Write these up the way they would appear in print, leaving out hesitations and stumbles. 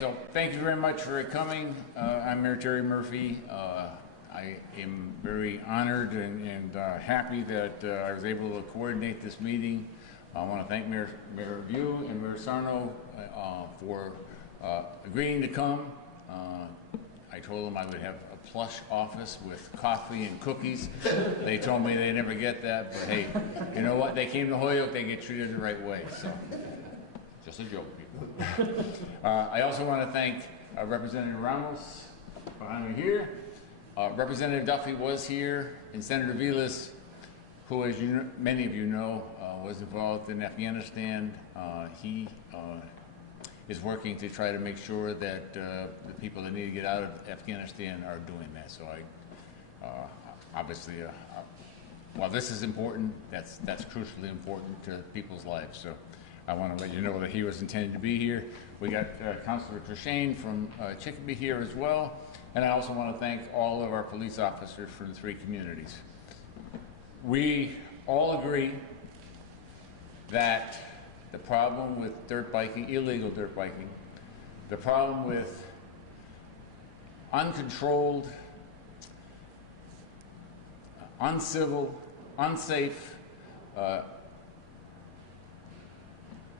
So thank you very much for coming. I'm Mayor Terry Murphy. I am very honored and happy that I was able to coordinate this meeting. I want to thank Mayor View and Mayor Sarno for agreeing to come. I told them I would have a plush office with coffee and cookies. They told me they never get that, but hey, you know what? They came to Holyoke, they get treated the right way. So, just a joke, people. I also want to thank Representative Ramos behind me here. Representative Duffy was here, and Senator Vilas, who, as many of you know, was involved in Afghanistan. He is working to try to make sure that the people that need to get out of Afghanistan are doing that. So obviously, while this is important, that's crucially important to people's lives. So I want to let you know that he was intended to be here. We got Councilor Treshane from Chicopee here as well. And I also want to thank all of our police officers from the three communities. We all agree that the problem with dirt biking, illegal dirt biking, the problem with uncontrolled, uncivil, unsafe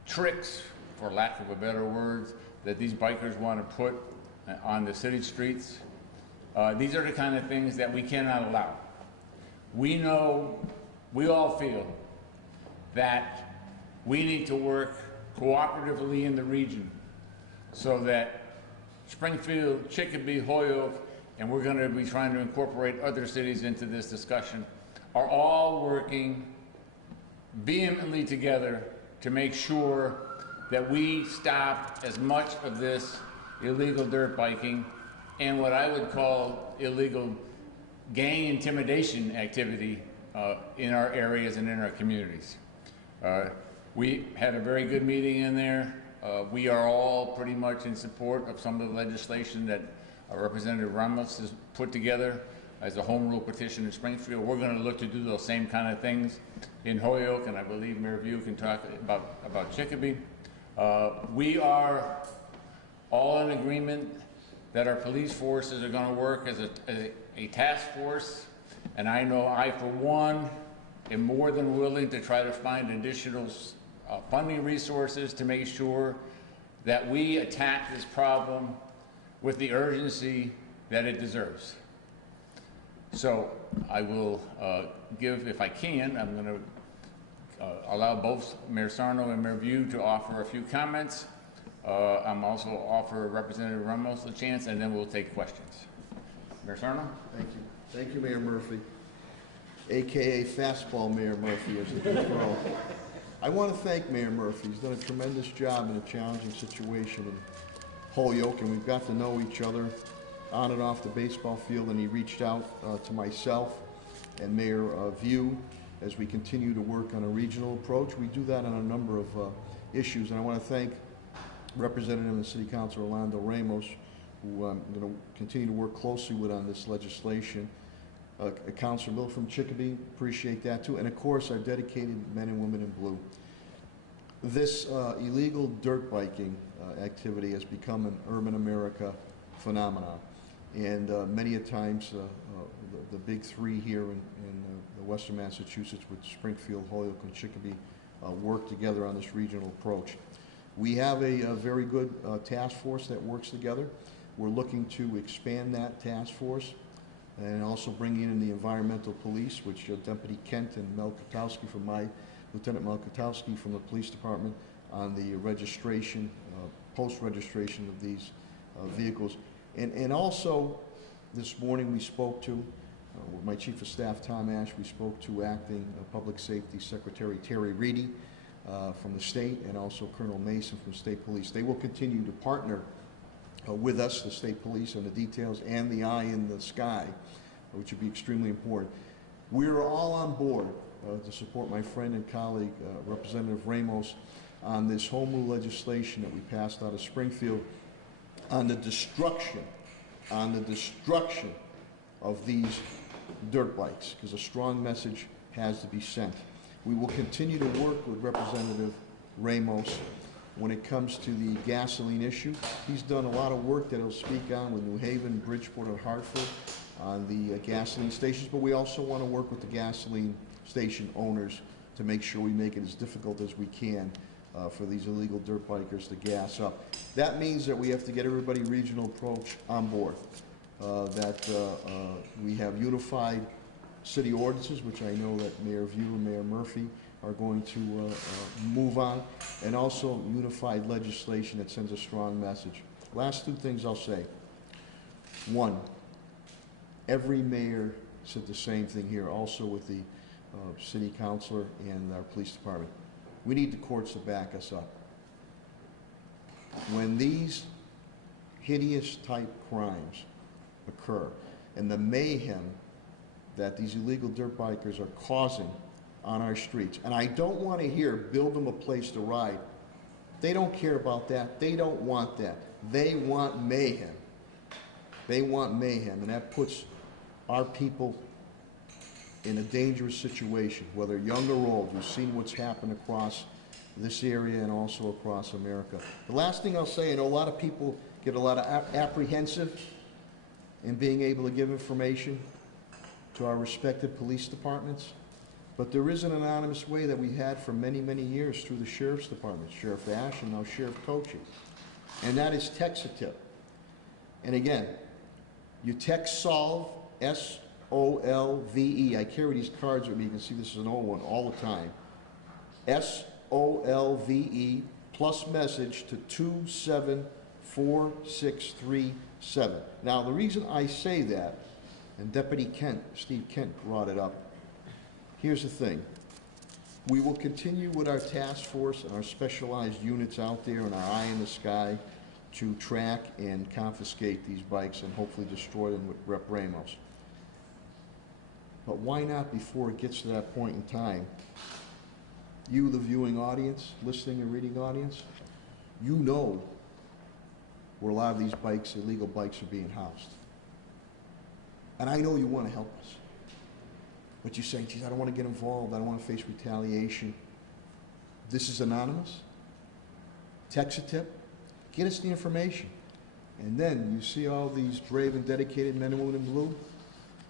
tricks, for lack of a better word, that these bikers want to put on the city streets. These are the kind of things that we cannot allow. We know, we all feel that we need to work cooperatively in the region so that Springfield, Chicopee, Holyoke, and we're going to be trying to incorporate other cities into this discussion, are all working vehemently together to make sure that we stop as much of this illegal dirt biking and what I would call illegal gang intimidation activity in our areas and in our communities. We had a very good meeting in there. We are all pretty much in support of some of the legislation that Representative Ramos has put together as a home rule petition in Springfield. We're going to look to do those same kind of things in Holyoke, and I believe Mayor View can talk about Chicopee. We are all in agreement that our police forces are going to work as a task force, and I know I, for one, am more than willing to try to find additional funding resources to make sure that we attack this problem with the urgency that it deserves. So I will give, if I can, I'm going to allow both Mayor Sarno and Mayor View to offer a few comments. I'm also offer Representative Ramos a chance, and then we'll take questions. Mayor Sarno? Thank you. Thank you, Mayor Murphy, AKA Fastball Mayor Murphy, as the control. I want to thank Mayor Murphy. He's done a tremendous job in a challenging situation in Holyoke, and we've got to know each other on and off the baseball field, and he reached out to myself and Mayor View as we continue to work on a regional approach. We do that on a number of issues, and I want to thank Representative of the City Council Orlando Ramos, who I'm going to continue to work closely with on this legislation. Councilor Bill from Chicopee, appreciate that too, and of course our dedicated men and women in blue. This illegal dirt biking activity has become an urban America phenomenon, and many a times the big three here in western Massachusetts with Springfield, Holyoke, and Chicopee work together on this regional approach. We have a very good task force that works together. We're looking to expand that task force and also bring in the environmental police, which Deputy Kent and Mel Kotowski from Lieutenant Mel Kotowski from the police department on the registration, post-registration of these vehicles. And also this morning we spoke to, with my Chief of Staff Tom Ash, we spoke to Acting Public Safety Secretary Terry Reedy from the state, and also Colonel Mason from State Police. They will continue to partner with us, the State Police, on the details and the eye in the sky, which would be extremely important. We're all on board to support my friend and colleague, Representative Ramos, on this home rule legislation that we passed out of Springfield on the destruction of these dirt bikes, because a strong message has to be sent. We will continue to work with Representative Ramos when it comes to the gasoline issue. He's done a lot of work that he'll speak on with New Haven, Bridgeport, and Hartford on the gasoline stations, but we also want to work with the gasoline station owners to make sure we make it as difficult as we can for these illegal dirt bikers to gas up. That means that we have to get everybody regional approach on board, that we have unified city ordinances, which I know that Mayor View and Mayor Murphy are going to move on, and also unified legislation that sends a strong message. Last two things I'll say. One, every mayor said the same thing here, also with the city councilor and our police department. We need the courts to back us up. When these hideous type crimes occur and the mayhem that these illegal dirt bikers are causing on our streets, and I don't want to hear build them a place to ride. They don't care about that. They don't want that. They want mayhem. They want mayhem, and that puts our people in a dangerous situation, whether young or old. We've seen what's happened across this area and also across America. The last thing I'll say, I know a lot of people get a lot of apprehensive in being able to give information to our respective police departments, but there is an anonymous way that we had for many, many years through the Sheriff's Department, Sheriff Ash and now Sheriff Coaching, and that is text a tip. And again, you text SOLVE, SOLVE. I carry these cards with me. You can see this is an old one all the time. SOLVE plus message to 274637. Now, the reason I say that, and Deputy Kent, Steve Kent, brought it up, here's the thing. We will continue with our task force and our specialized units out there and our eye in the sky to track and confiscate these bikes and hopefully destroy them with Rep. Ramos. But why not, before it gets to that point in time, you, the viewing audience, listening and reading audience, you know where a lot of these bikes, illegal bikes, are being housed. And I know you want to help us. But you say, geez, I don't want to get involved. I don't want to face retaliation. This is anonymous. Text a tip. Get us the information. And then you see all these brave and dedicated men and women in blue.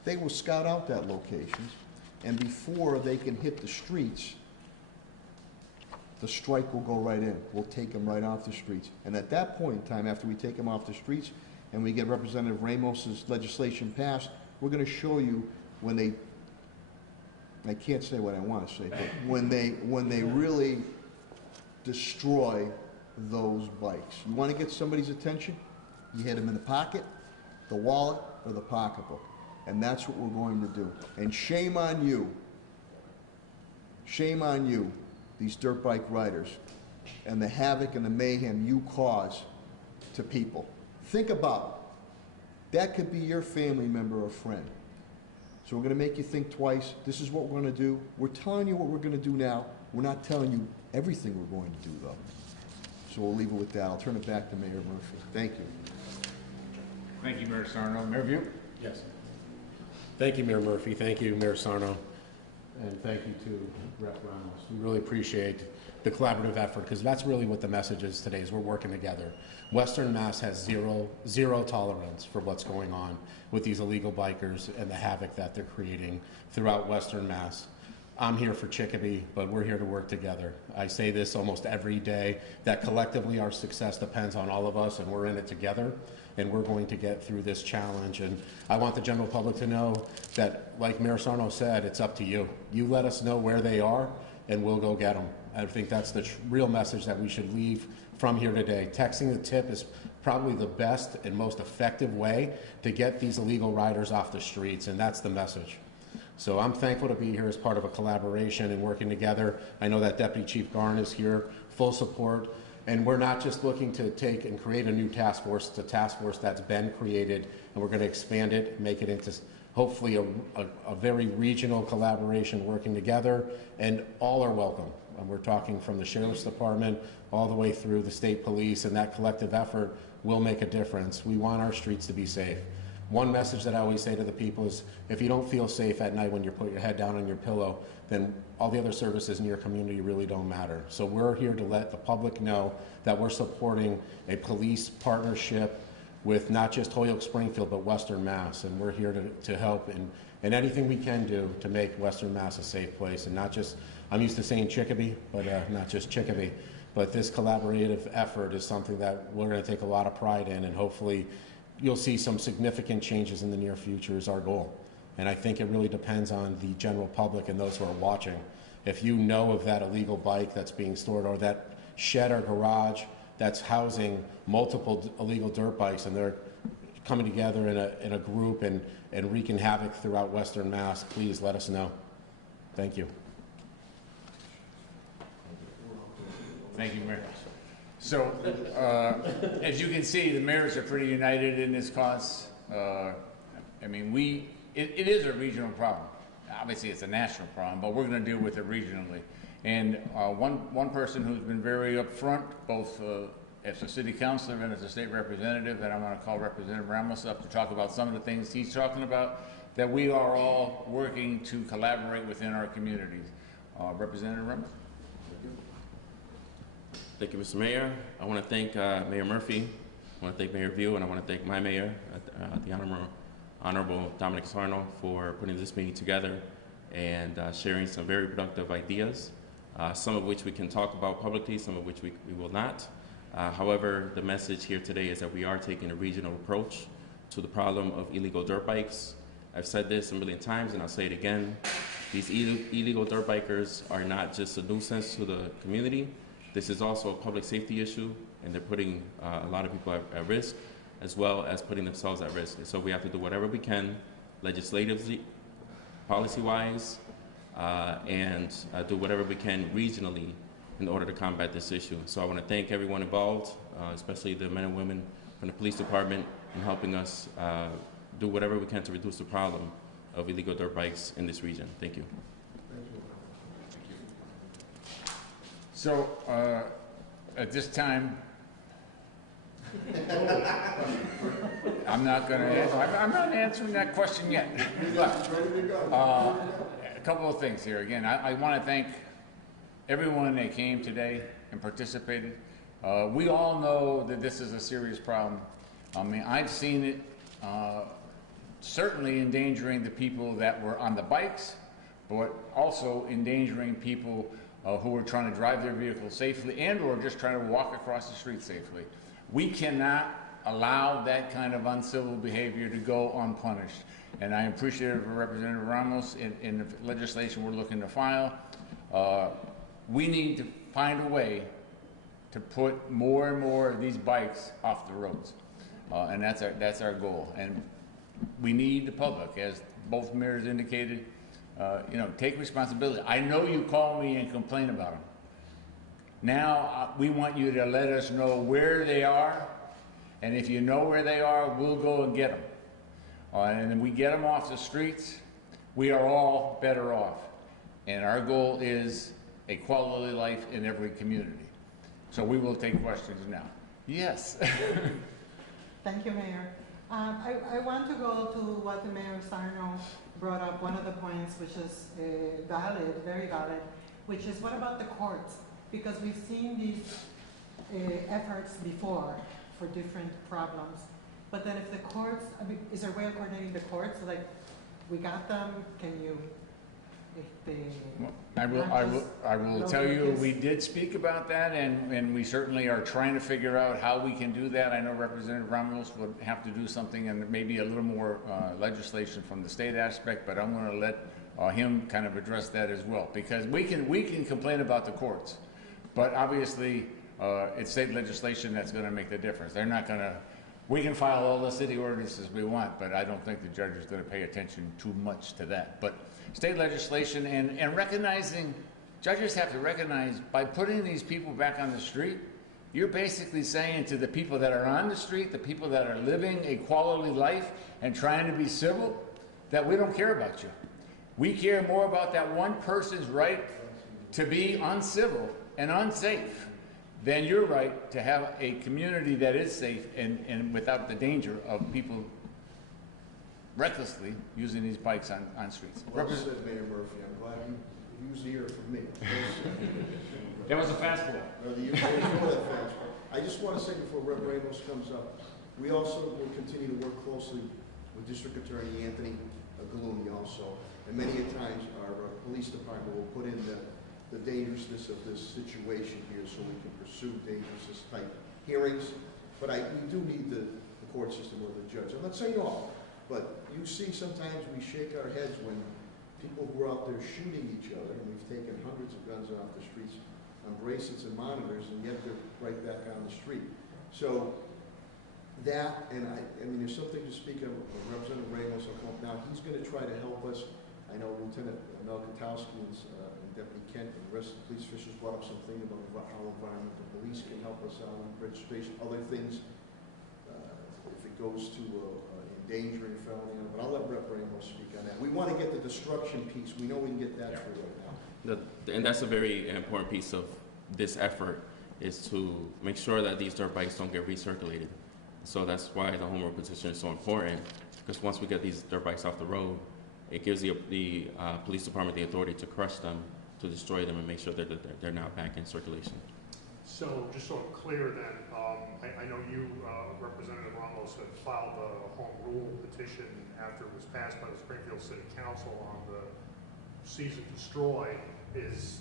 They will scout out that location. And before they can hit the streets, the strike will go right in. We'll take them right off the streets. And at that point in time, after we take them off the streets and we get Representative Ramos's legislation passed, we're going to show you when they, I can't say what I want to say, but when they really destroy those bikes. You want to get somebody's attention? You hit them in the pocket, the wallet, or the pocketbook. And that's what we're going to do. And shame on you. Shame on you, these dirt bike riders, and the havoc and the mayhem you cause to people. Think about it. That could be your family member or friend. So we're going to make you think twice. This is what we're going to do. We're telling you what we're going to do now. We're not telling you everything we're going to do, though. So we'll leave it with that. I'll turn it back to Mayor Murphy. Thank you. Thank you, Mayor Sarno. Mayor View? Yes. Thank you, Mayor Murphy. Thank you, Mayor Sarno. And thank you to Rep. Ramos. We really appreciate the collaborative effort, because that's really what the message is today, is we're working together. Western Mass has zero tolerance for what's going on with these illegal bikers and the havoc that they're creating throughout Western Mass. I'm here for Chicopee, but we're here to work together. I say this almost every day, that collectively our success depends on all of us, and we're in it together, and we're going to get through this challenge. And I want the general public to know that, like Mayor Sarno said, it's up to you. You let us know where they are, and we'll go get them. I think that's the real message that we should leave from here today. Texting the tip is probably the best and most effective way to get these illegal riders off the streets, and that's the message. So I'm thankful to be here as part of a collaboration and working together. I know that Deputy Chief Garn is here, full support, and we're not just looking to take and create a new task force. It's a task force that's been created, and we're going to expand it, make it into hopefully a very regional collaboration working together, and all are welcome. And we're talking from the Sheriff's Department all the way through the state police, and that collective effort will make a difference. We want our streets to be safe. One message that I always say to the people is, if you don't feel safe at night when you put your head down on your pillow, then all the other services in your community really don't matter. So we're here to let the public know that we're supporting a police partnership with not just Holyoke, Springfield, but Western Mass. And we're here to help in anything we can do to make Western Mass a safe place. And not just, I'm used to saying Chicopee, but not just Chicopee. But this collaborative effort is something that we're going to take a lot of pride in, and hopefully you'll see some significant changes in the near future is our goal. And I think it really depends on the general public and those who are watching. If you know of that illegal bike that's being stored, or that shed or garage that's housing multiple illegal dirt bikes, and they're coming together in a group and wreaking havoc throughout Western Mass, please let us know. Thank you. Thank you, Mayor. So, as you can see, the mayors are pretty united in this cause. I mean, it is a regional problem. Obviously, it's a national problem, but we're going to deal with it regionally. And one person who's been very upfront, both as a city councilor and as a state representative, and I'm going to call Representative Ramos up to talk about some of the things he's talking about, that we are all working to collaborate within our communities. Representative Ramos. Thank you, Mr. Mayor. I want to thank Mayor Murphy. I want to thank Mayor View, and I want to thank my mayor, the Honorable Dominic Sarno, for putting this meeting together and sharing some very productive ideas, some of which we can talk about publicly, some of which we will not. However, the message here today is that we are taking a regional approach to the problem of illegal dirt bikes. I've said this a million times, and I'll say it again. These illegal dirt bikers are not just a nuisance to the community. This is also a public safety issue, and they're putting a lot of people at risk, as well as putting themselves at risk. And so we have to do whatever we can, legislatively, policy-wise, and do whatever we can regionally in order to combat this issue. So I want to thank everyone involved, especially the men and women from the police department, in helping us do whatever we can to reduce the problem of illegal dirt bikes in this region. Thank you. So, at this time, I'm not answering that question yet. But, a couple of things here. Again, I want to thank everyone that came today and participated. We all know that this is a serious problem. I mean, I've seen it certainly endangering the people that were on the bikes, but also endangering people who are trying to drive their vehicles safely and or just trying to walk across the street safely. We cannot allow that kind of uncivil behavior to go unpunished. And I appreciate Representative Ramos in the legislation we're looking to file. We need to find a way to put more and more of these bikes off the roads. And that's our goal. And we need the public, as both mayors indicated, take responsibility. I know you call me and complain about them. Now we want you to let us know where they are, and if you know where they are, we'll go and get them. And then we get them off the streets, we are all better off. And our goal is a quality life in every community. So we will take questions now. Yes. Thank you, Mayor. I want to go to what the Mayor Sarno brought up, one of the points which is valid, very valid, which is what about the courts? Because we've seen these efforts before for different problems. But then if the courts, I mean, is there a way of coordinating the courts? Like, we got them, can you, if they... I will tell you, we did speak about that, and we certainly are trying to figure out how we can do that. I know Representative Ramos would have to do something, and maybe a little more legislation from the state aspect, but I'm going to let him kind of address that as well, because we can complain about the courts, but obviously it's state legislation that's going to make the difference. They're not going to... We can file all the city ordinances we want, but I don't think the judge is going to pay attention too much to that. But state legislation and recognizing, judges have to recognize, by putting these people back on the street, you're basically saying to the people that are on the street, the people that are living a quality life and trying to be civil, that we don't care about you. We care more about that one person's right to be uncivil and unsafe than your right to have a community that is safe and without the danger of people recklessly using these bikes on streets. Well said, Mayor Murphy. I'm glad you used the ear from me. That was a fastball. I just want to say before Rep. Ramos comes up, we also will continue to work closely with District Attorney Anthony Gallooni also. And many a times our police department will put in the dangerousness of this situation here so we can pursue dangerousness type hearings. But we do need the court system or the judge. I'm not saying all, but you see sometimes we shake our heads when people who are out there shooting each other, and we've taken hundreds of guns off the streets on bracelets and monitors, and yet they're right back on the street. So that, and I mean, there's something to speak of. Representative Ramos will come up now. He's going to try to help us. I know Lieutenant Mel Katowski and Deputy Kent and the rest of the police officials brought up something about how environmental police can help us out on registration, other things. If it goes to endangering felony, but I'll let Rep. Ramos speak on that. We want to get the destruction piece. We know we can get that through right now. And that's a very important piece of this effort, is to make sure that these dirt bikes don't get recirculated. So that's why the home rule petition is so important, because once we get these dirt bikes off the road, it gives the police department the authority to crush them, to destroy them, and make sure that they're now back in circulation. So just so I'm clear then, I know you, Representative Ramos, had filed a home rule petition after it was passed by the Springfield City Council on the seize and destroy. Is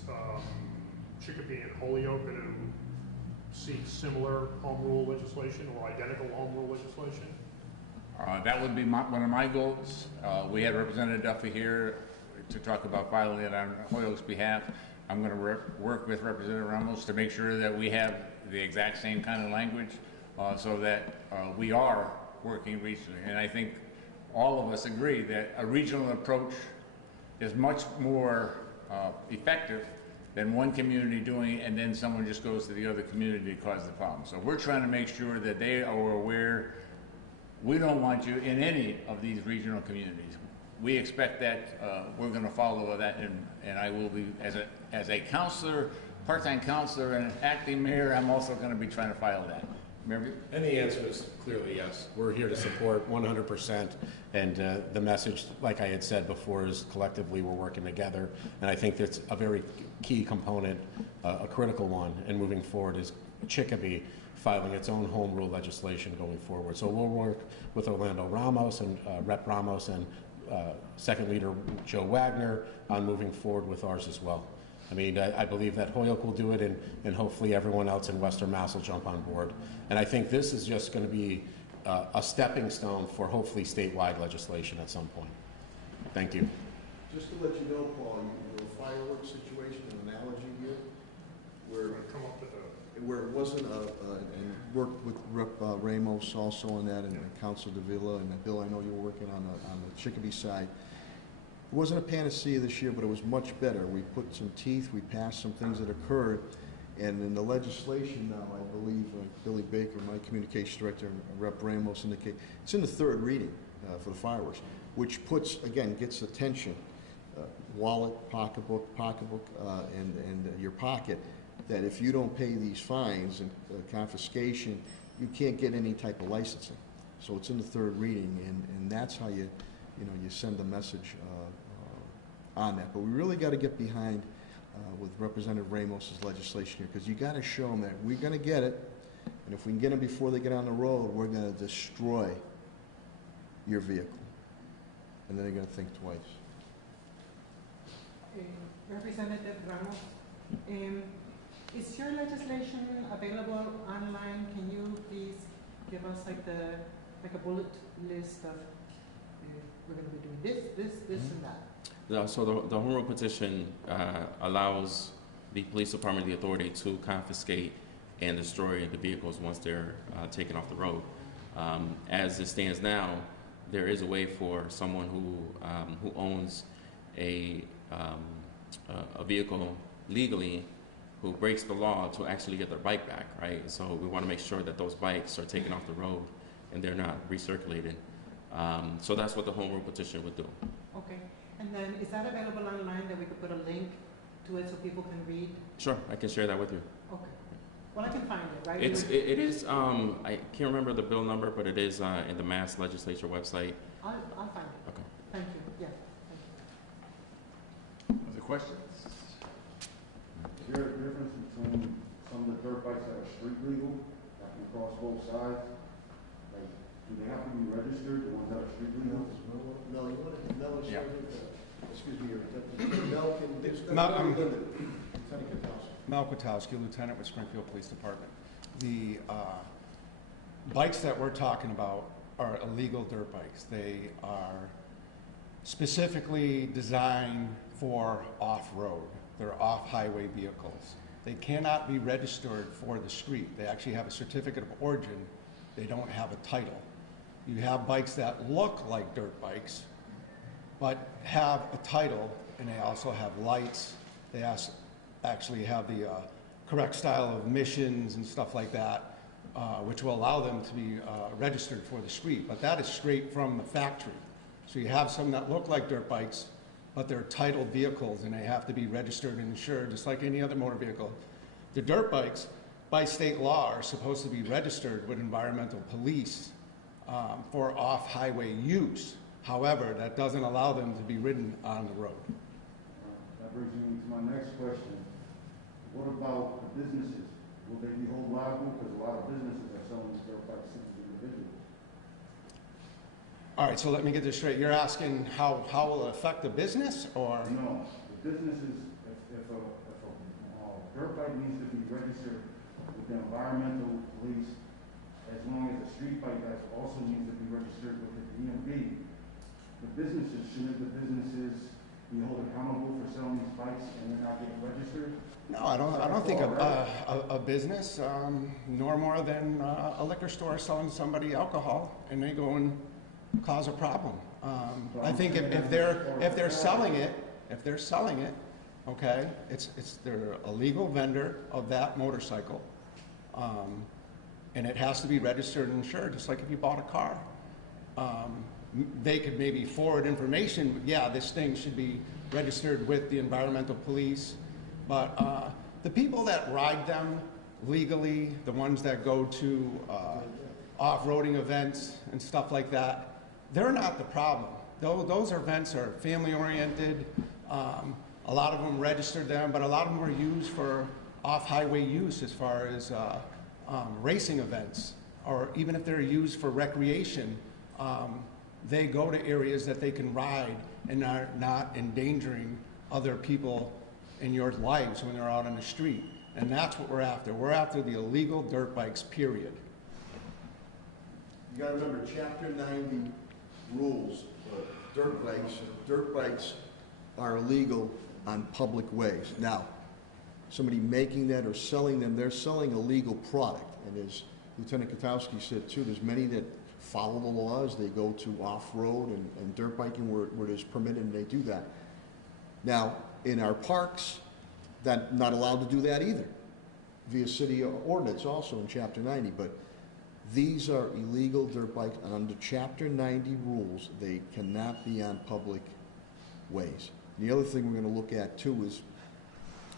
Chicopee and Holyoke going to seek similar home rule legislation or identical home rule legislation? That would be one of my goals. We had Representative Duffy here to talk about filing it on Holyoke's behalf. I'm going to work with Representative Ramos to make sure that we have the exact same kind of language so that we are working regionally. And I think all of us agree that a regional approach is much more effective than one community doing it and then someone just goes to the other community to cause the problem. So we're trying to make sure that they are aware we don't want you in any of these regional communities. We expect that we're going to follow that, and I will be, as a counselor, part-time counselor, and an acting mayor, I'm also going to be trying to file that. Remember? And the answer is clearly yes. We're here to support 100%. And the message, like I had said before, is collectively we're working together. And I think that's a very key component, a critical one, in moving forward is Chicopee filing its own home rule legislation going forward. So we'll work with Orlando Ramos and Rep. Ramos and Second Leader Joe Wagner on moving forward with ours as well. I mean, I believe that Holyoke will do it, and hopefully everyone else in Western Mass will jump on board. And I think this is just going to be a stepping stone for hopefully statewide legislation at some point. Thank you. Just to let you know, Paul, the fireworks situation, an analogy here, where it wasn't and worked with Rep. Ramos also on that, and Council Davila, and Bill, I know you were working on the Chicopee side. It wasn't a panacea this year, but it was much better. We put some teeth, we passed some things that occurred, and in the legislation now, I believe Billy Baker, my communications director, and Rep. Ramos indicate, it's in the third reading for the fireworks, which puts, again, gets attention, wallet, pocketbook, and your pocket, that if you don't pay these fines and confiscation, you can't get any type of licensing. So it's in the third reading, and that's how you send a message on that. But we really got to get behind with Representative Ramos's legislation here, because you got to show them that we're going to get it, and if we can get them before they get on the road, we're going to destroy your vehicle, and then they're going to think twice. Representative Ramos, is your legislation available online? Can you please give us like a bullet list of we're going to be doing this, and that? So the home rule petition allows the police department the authority to confiscate and destroy the vehicles once they're taken off the road. As it stands now, there is a way for someone who owns a vehicle legally, who breaks the law, to actually get their bike back, right? So we want to make sure that those bikes are taken off the road and they're not recirculated. So that's what the home rule petition would do. Okay, and then is that available online that we could put a link to it so people can read? Sure, I can share that with you. Okay, Well, I can find it, right? It is, I can't remember the bill number, but it is in the Mass Legislature website. I'll find it. Okay. Thank you, yeah, thank you. Other questions? Is there a difference between some of the dirt bikes that are street legal, that can cross both sides? Like, do they have to be registered, the ones that are street legal? Mel, you want to, Mel is, Yeah. excuse me, Mel can. Mel Kwiatkowski, Lieutenant with Springfield Police Department. The bikes that we're talking about are illegal dirt bikes. They are specifically designed for off-road. They're off-highway vehicles. They cannot be registered for the street. They actually have a certificate of origin. They don't have a title. You have bikes that look like dirt bikes, but have a title, and they also have lights. They actually have the correct style of emissions and stuff like that, which will allow them to be registered for the street. But that is straight from the factory. So you have some that look like dirt bikes, but they're titled vehicles and they have to be registered and insured just like any other motor vehicle. The dirt bikes, by state law, are supposed to be registered with environmental police for off-highway use. However, that doesn't allow them to be ridden on the road. That brings me to my next question. What about the businesses? Will they be held liable? Because a lot of businesses are selling these dirt bikes to individuals. All right, so let me get this straight. You're asking how will it affect the business, or? No, the businesses, if a dirt bike needs to be registered with the environmental police, as long as a street bike also needs to be registered with the DMV, the businesses, shouldn't the businesses be held accountable for selling these bikes and they're not getting registered? No, I don't think a business, nor more than a liquor store selling somebody alcohol and they go and cause a problem. I think if they're selling it, okay, they're a legal vendor of that motorcycle, and it has to be registered and insured, just like if you bought a car. They could maybe forward information, but yeah, this thing should be registered with the environmental police. But the people that ride them legally, the ones that go to off-roading events and stuff like that, they're not the problem. Those events are family-oriented. A lot of them register them, but a lot of them are used for off-highway use as far as racing events, or even if they're used for recreation, they go to areas that they can ride and are not endangering other people in your lives when they're out on the street. And that's what we're after. We're after the illegal dirt bikes, period. You gotta remember, Chapter 90 rules, dirt bikes are illegal on public ways. Now, somebody making that or selling them, they're selling a legal product. And as Lieutenant Kwiatkowski said too, there's many that follow the laws. They go to off-road and dirt biking where it is permitted, and they do that. Now, in our parks, that's not allowed to do that either, via city ordinance also in Chapter 90. But these are illegal dirt bikes, and under Chapter 90 rules, they cannot be on public ways. The other thing we're going to look at too is,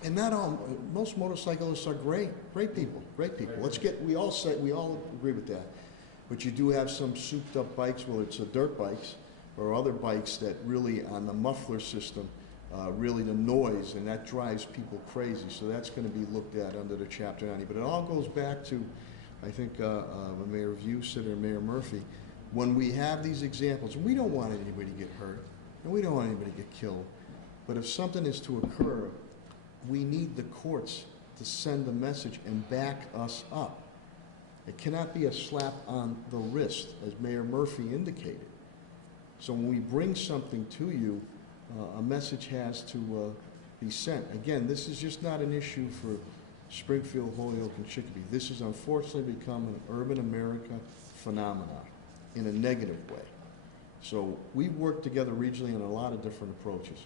and not all, most motorcyclists are great people. We all agree with that. But you do have some souped up bikes, whether it's dirt bikes or other bikes that really, on the muffler system, really the noise, and that drives people crazy. So that's going to be looked at under the Chapter 90. But it all goes back to, I think, Mayor Vucet or Mayor Murphy, when we have these examples, we don't want anybody to get hurt, and we don't want anybody to get killed. But if something is to occur, we need the courts to send a message and back us up. It cannot be a slap on the wrist, as Mayor Murphy indicated. So when we bring something to you, a message has to be sent. Again, this is just not an issue for Springfield, Holyoke, and Chicopee. This has unfortunately become an urban America phenomenon in a negative way. So we've worked together regionally on a lot of different approaches.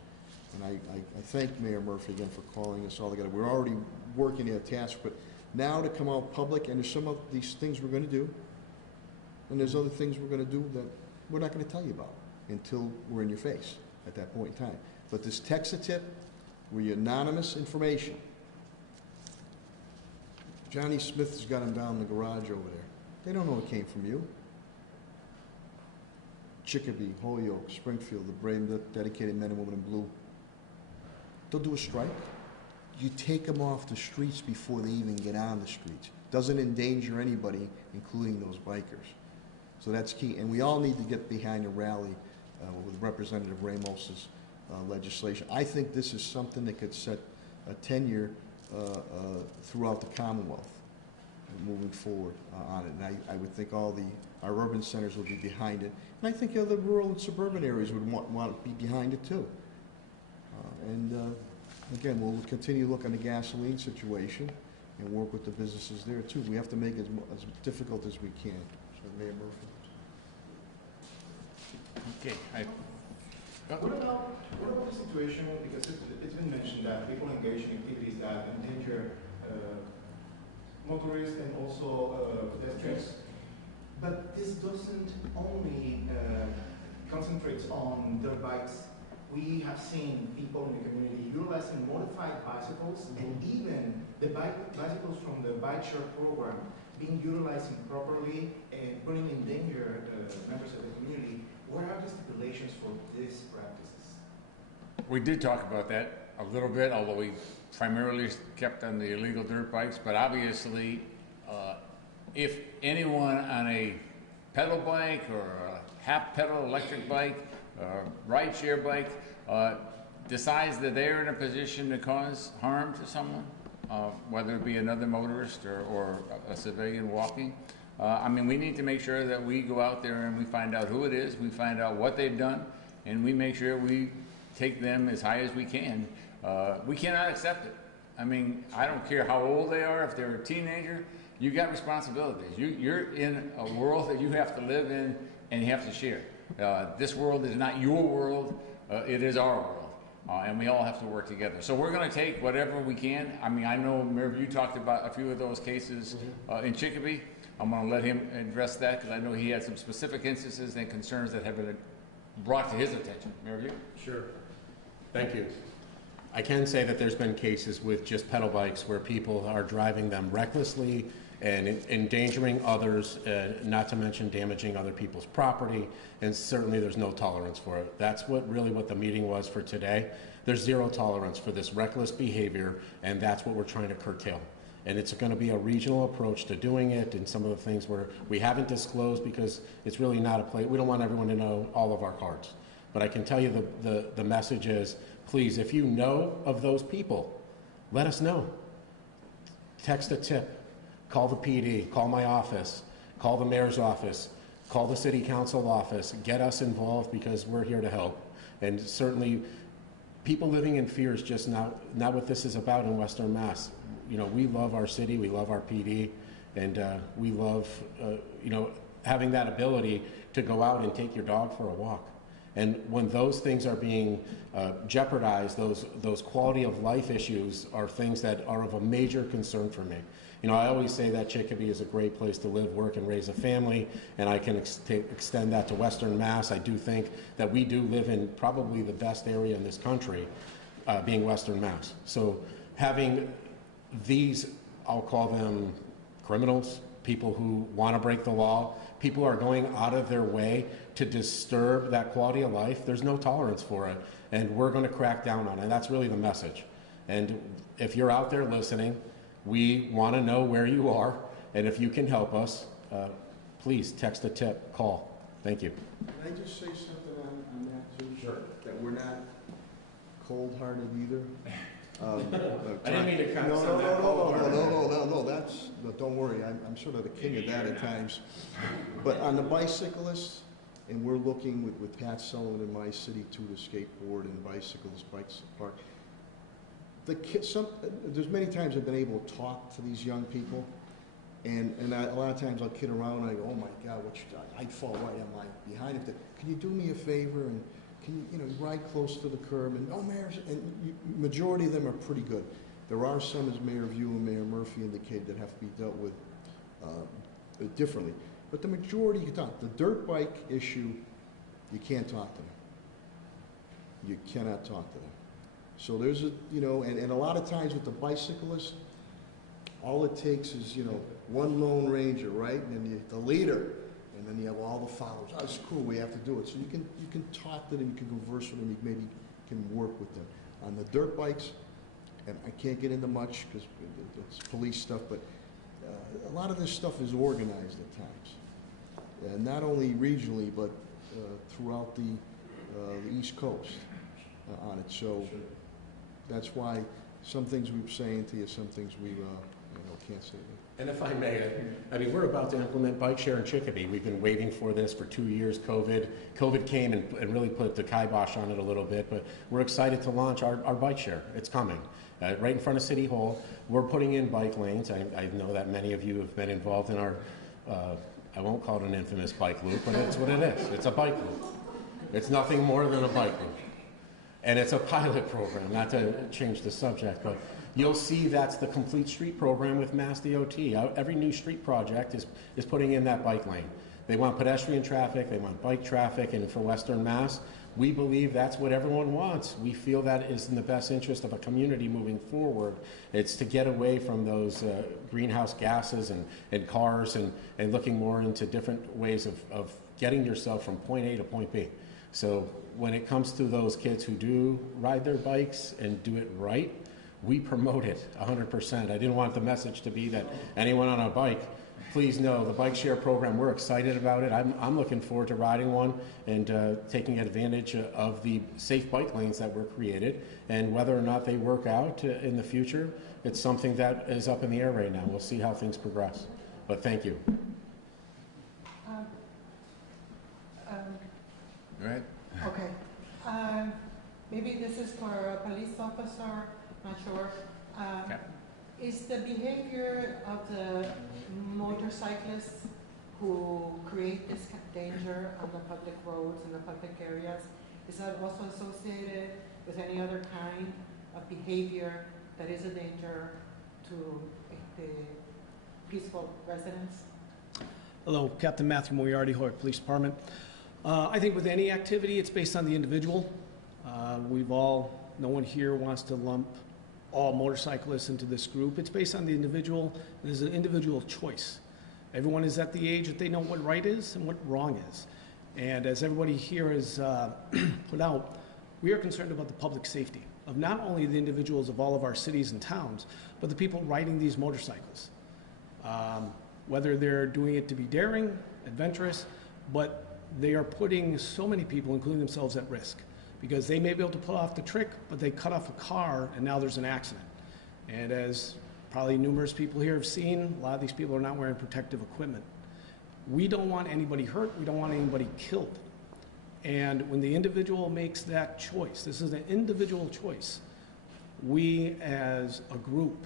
And I thank Mayor Murphy again for calling us all together. We're already working at a task, but now to come out public, and there's some of these things we're going to do, and there's other things we're going to do that we're not going to tell you about until we're in your face at that point in time. But this text-a-tip, where your anonymous information Johnny Smith's got them down in the garage over there. They don't know it came from you. Chicopee, Holyoke, Springfield, the brave, dedicated men and women in blue. They'll do a strike. You take them off the streets before they even get on the streets. Doesn't endanger anybody, including those bikers. So that's key. And we all need to get behind a rally with Representative Ramos's legislation. I think this is something that could set a tenure throughout the Commonwealth moving forward on it. And I would think our urban centers will be behind it. And I think other rural and suburban areas would want to be behind it too. Again, we'll continue to look on the gasoline situation and work with the businesses there too. We have to make it as difficult as we can. So, Mayor Murphy. Okay. What about the situation, because it's been mentioned that people engage in activities that endanger motorists and also pedestrians, but this doesn't only concentrate on dirt bikes. We have seen people in the community utilizing modified bicycles and even the bicycles from the bike share program being utilized improperly and putting in danger members of the community. What are the stipulations for these practices? We did talk about that a little bit, although we primarily kept on the illegal dirt bikes. But obviously, if anyone on a pedal bike or a half pedal electric bike or ride share bike decides that they're in a position to cause harm to someone, whether it be another motorist or a civilian walking, I mean, we need to make sure that we go out there and we find out who it is, we find out what they've done, and we make sure we take them as high as we can. We cannot accept it. I mean, I don't care how old they are, if they're a teenager, you got responsibilities. You're in a world that you have to live in and you have to share. This world is not your world, it is our world. And we all have to work together. So we're going to take whatever we can. I mean, I know, Mayor, you talked about a few of those cases in Chicopee. I'm going to let him address that because I know he had some specific instances and concerns that have been brought to his attention. Mayor, Sure. Thank you. I can say that there's been cases with just pedal bikes where people are driving them recklessly and endangering others, not to mention damaging other people's property, and certainly there's no tolerance for it. That's what the meeting was for today. There's zero tolerance for this reckless behavior, and that's what we're trying to curtail. And it's going to be a regional approach to doing it, and some of the things where we haven't disclosed because it's really not a place. We don't want everyone to know all of our cards. But I can tell you the message is, please, if you know of those people, let us know. Text a tip. Call the PD, call my office, call the mayor's office, call the city council office, get us involved because we're here to help. And certainly people living in fear is just not what this is about in Western Mass. You know, we love our city, we love our PD, and we love, having that ability to go out and take your dog for a walk. And when those things are being jeopardized, those quality of life issues are things that are of a major concern for me. You know, I always say that Chicopee is a great place to live, work, and raise a family, and I can extend that to Western Mass. I do think that we do live in probably the best area in this country, being Western Mass. So having these, I'll call them criminals, people who want to break the law, people are going out of their way to disturb that quality of life, there's no tolerance for it, and we're going to crack down on it. That's really the message. And if you're out there listening, we want to know where you are, and if you can help us, please text a tip, call. Thank you. Can I just say something on that too? Sure. That we're not cold-hearted either. I didn't mean to cut something. No, don't worry, I'm sort of the king of that at times. But on the bicyclists, and we're looking with Pat Sullivan in my city too, to skateboard and bicycles, bikes park. There's many times I've been able to talk to these young people, and a lot of times I'll kid around and I go, oh my God, I'd fall right on my behind it. Can you do me a favor and can you ride close to the curb? And majority of them are pretty good. There are some, as Mayor View and Mayor Murphy indicated, that have to be dealt with differently. But the majority you can talk. The dirt bike issue, you can't talk to them. You cannot talk to them. So there's and a lot of times with the bicyclists, all it takes is, you know, one lone ranger, right? And then the leader, and then you have all the followers. Oh, it's cool, we have to do it. So you can talk to them, you can converse with them, you maybe can work with them. On the dirt bikes, and I can't get into much because it's police stuff, but a lot of this stuff is organized at times. And not only regionally, but throughout the East Coast on it. So that's why some things we're saying to you, some things we can't say. And if I may, I mean, we're about to implement bike share in Chicopee. We've been waiting for this for 2 years, COVID. COVID came and really put the kibosh on it a little bit, but we're excited to launch our bike share. It's coming. Right in front of City Hall. We're putting in bike lanes. I know that many of you have been involved in our, I won't call it an infamous bike loop, but it's what it is. It's a bike loop. It's nothing more than a bike loop. And it's a pilot program, not to change the subject, but you'll see that's the complete street program with Mass DOT. Every new street project is putting in that bike lane. They want pedestrian traffic, they want bike traffic, and for Western Mass, we believe that's what everyone wants. We feel that is in the best interest of a community moving forward. It's to get away from those greenhouse gases and cars and looking more into different ways of getting yourself from point A to point B. So when it comes to those kids who do ride their bikes and do it right, we promote it 100%. I didn't want the message to be that anyone on a bike, please know the bike share program, we're excited about it. I'm looking forward to riding one and taking advantage of the safe bike lanes that were created. And whether or not they work out in the future, it's something that is up in the air right now. We'll see how things progress. But thank you. Right? Okay. Maybe this is for a police officer, not sure. Okay. Is the behavior of the motorcyclists who create this danger on the public roads and the public areas, is that also associated with any other kind of behavior that is a danger to the peaceful residents? Hello, Captain Matthew Moriarty, Holyoke Police Department. I think with any activity, it's based on the individual. No one here wants to lump all motorcyclists into this group. It's based on the individual. There's an individual choice. Everyone is at the age that they know what right is and what wrong is. And as everybody here has put out, we are concerned about the public safety of not only the individuals of all of our cities and towns, but the people riding these motorcycles. Whether they're doing it to be daring, adventurous, but they are putting so many people, including themselves, at risk. Because they may be able to pull off the trick, but they cut off a car and now there's an accident. And as probably numerous people here have seen, a lot of these people are not wearing protective equipment. We don't want anybody hurt, we don't want anybody killed. And when the individual makes that choice, this is an individual choice, we as a group,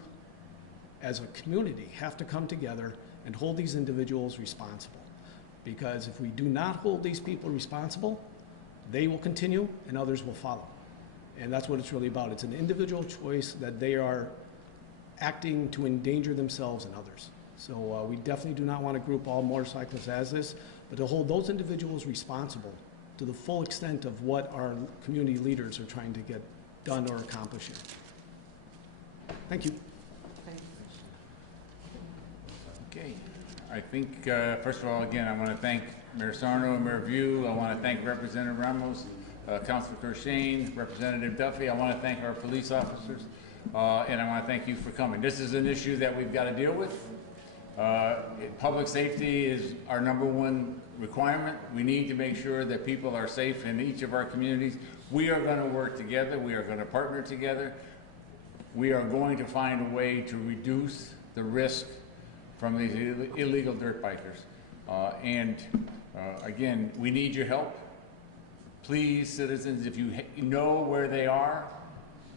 as a community, have to come together and hold these individuals responsible. Because if we do not hold these people responsible, they will continue and others will follow. And that's what it's really about. It's an individual choice that they are acting to endanger themselves and others. So we definitely do not want to group all motorcyclists as this, but to hold those individuals responsible to the full extent of what our community leaders are trying to get done or accomplish here. Thank you. Okay. I think, first of all, again, I want to thank Mayor Sarno and Mayor View. I want to thank Representative Ramos, Councilor Kershane, Representative Duffy. I want to thank our police officers, and I want to thank you for coming. This is an issue that we've got to deal with. Public safety is our #1 requirement. We need to make sure that people are safe in each of our communities. We are going to work together. We are going to partner together. We are going to find a way to reduce the risk from these illegal dirt bikers. Again, we need your help. Please, citizens, if you know where they are,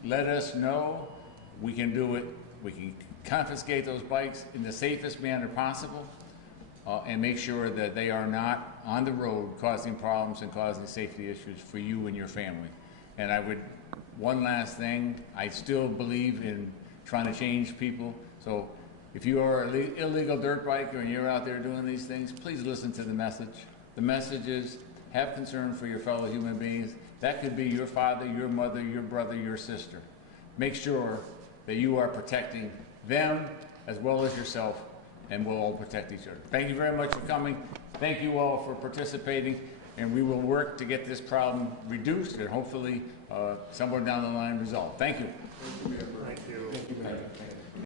let us know. We can do it. We can confiscate those bikes in the safest manner possible and make sure that they are not on the road causing problems and causing safety issues for you and your family. And one last thing, I still believe in trying to change people. So if you are an illegal dirt biker and you're out there doing these things, please listen to the message. The message is, have concern for your fellow human beings. That could be your father, your mother, your brother, your sister. Make sure that you are protecting them as well as yourself, and we'll all protect each other. Thank you very much for coming. Thank you all for participating, and we will work to get this problem reduced and hopefully somewhere down the line resolved. Thank you. Thank you, Mayor Murphy.